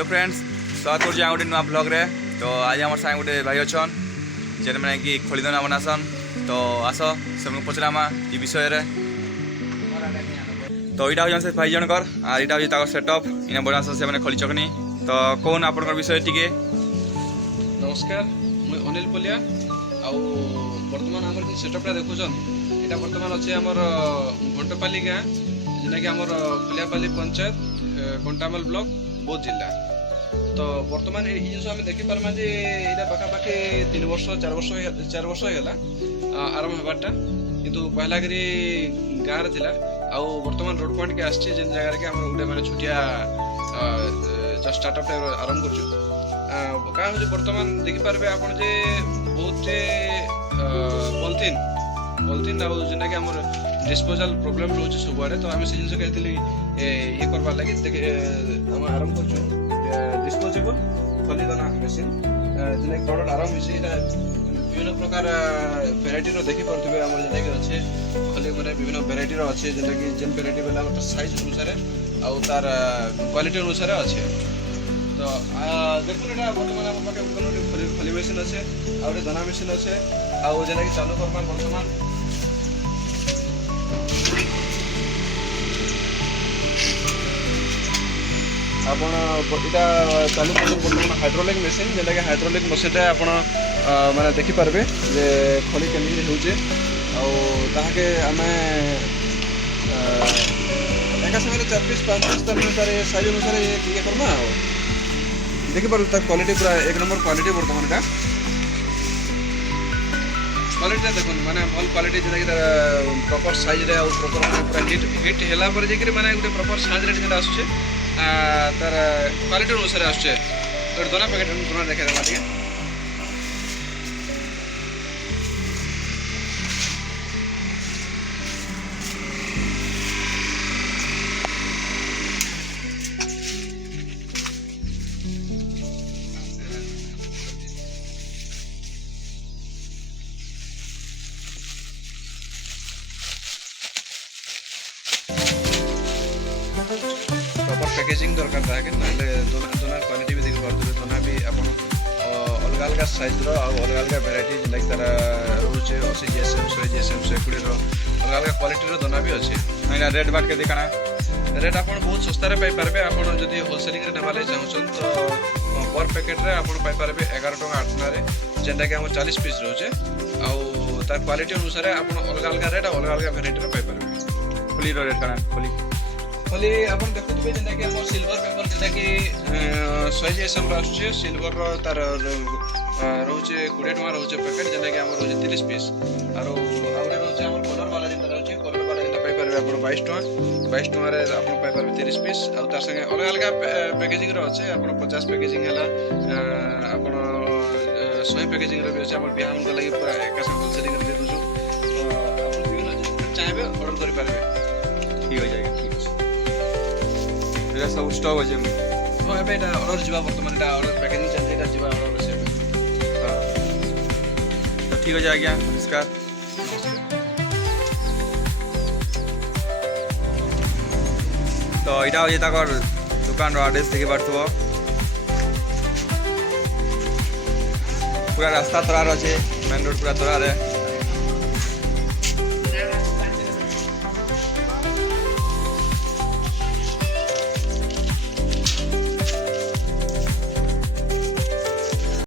Hello friends, स्वागत कर गोटे नुआ ब्लॉग रे। तो आज आम साथ गोटे भाई अच्छन जेन मैंने कि खोलीदना बनासन। तो आस से पचरामा ये विषय रे। तो यहाँ हूँ से भाई जनकर और यहाँ हूँ सेटअप इन बनासन से मैंने खोली चकनी। तो कौन आप विषय टी नमस्कार, मुझे अनिल पलिया। बर्तमान आम जो सेटअपटा देखुन यहाँ बर्तमान अच्छे आमर घंटपाली गाँ जेना कि आमर पुलियापाली पंचायत कंटामल ब्लॉक बौद्ध जिला। तो बर्तमान ये जिन आम देखिपार्मा जे यहाँ पाखापाखि 3 वर्ष 4 वर्ष होगा आरंभ होबारटा, किंतु पहला करी गाँव रे थिला आउ बर्तमान रोड पॉइंट के आसछि जेन जगह के आम गोटे माने छुटिया स्टार्टअप आरंभ करछु। क्या हो बर्तमान देखिपारे आप बहुत पॉलिथिन आउ जेना कि आमर डिस्पोजल प्रोब्लेम रोचे सबुआड़े। तो आम से जिन कहती ये करवार लगे आम आरंभ कर डिस्पोजेबल खलीदना मेसीन जेना प्रडक्ट आरंभ होती विभिन्न प्रकार भेराइटी देखिपे आम जेना अच्छे खली मैंने विभिन्न भेराइटी अच्छे जेना कि जेन भेराइटी बेला साइज अनुसार आउ तार क्वालिटी अनुसार अच्छे। तो देखुन यहाँ बर्तमान आम पाखे खली मेसीन अच्छे आउटे दना मेसीन अच्छे आउ जेना कि चालू करबार बर्तमान आपण यहाँ चालू कर बर्तमान हाइड्रोलिक मेसीन जेना कि हाइड्रोलिक मशीन आप मैंने देखिपारे जे खली केमी होचे आके आम एका समय 4 पीस 5 पीस अनुसार साइज अनुसार ये करमा देखिपार क्वालिटी पूरा 1 नंबर क्वालिटी बर्तमान का क्वालिटी देखो माने भल क्वालिटी जेना कि प्रॉपर साइज रे और प्रॉपर पूरा हिट हैला पर जे माने गोटे प्रॉपर साइज रे जेटा आसुचे तार क्वालिटी अनुसार आसुचे। तो दोना पैकेट दोना देखा देमा ठीक है। प्रॉपर पैकेजिंग दरकार था ना दोना क्वालिटी भी देखिए दोना भी आप अलग अलग साइज अलग अलग भेराइटी लाइक तार रोचे 80 GSM 100 GSM 120 अलग अलग क्वालिटी दोना भी अच्छे। रेट बाट के देखना रेट आप बहुत सस्तार पाइपारे आप होलसेलिंग नेवाले चाहूँ तो पर पैकेट रे आप पाइपारे 11 टका 8 आना जेनटा कि 40 पीस रोचे आउ तार क्वालिटी अनुसार आप अलग अलग रेट अलग अलग भेराइटी पाइपारे। खोली रेट का खोली खोली आप देखुए जेना कि सिल्वर पेपर जेना कि 100 GSM आसुचे सिल्वर तार रोचे 20 टका रोचे पैकेट जेना कि आम रोचे 30 पीस आरो आउटे रोचे आम कलर वाला जेना रोचे कलर वाला जेना पाई परबे आप 22 टका रे आप पाई परबे 30 पीस आउ तार संगे अलग अलग पैकेजिंग रो अच्छे आप 50 पैकेजिंग हला आप 100 पैकेजिंग रो भी अच्छे हम बिहान को लगी पूरा एक साथ होलसेलिंग रे दे दूछु। तो आप विभिन्न चाहेबे ऑर्डर करि पारबे ठीक हो जाएगा। ठीक है सब स्टॉक अच्छे हाँ ए ऑर्डर जा बर्तमान ऑर्डर पैकेजिंग चलते जा ऑर्डर से तो ठीक हो जाएगा। नमस्कार। तो यहाँ हूँ दुकान एड्रेस देखी पार्थ्व पूरा रास्ता तरार अच्छे मेन रोड पूरा तरार है।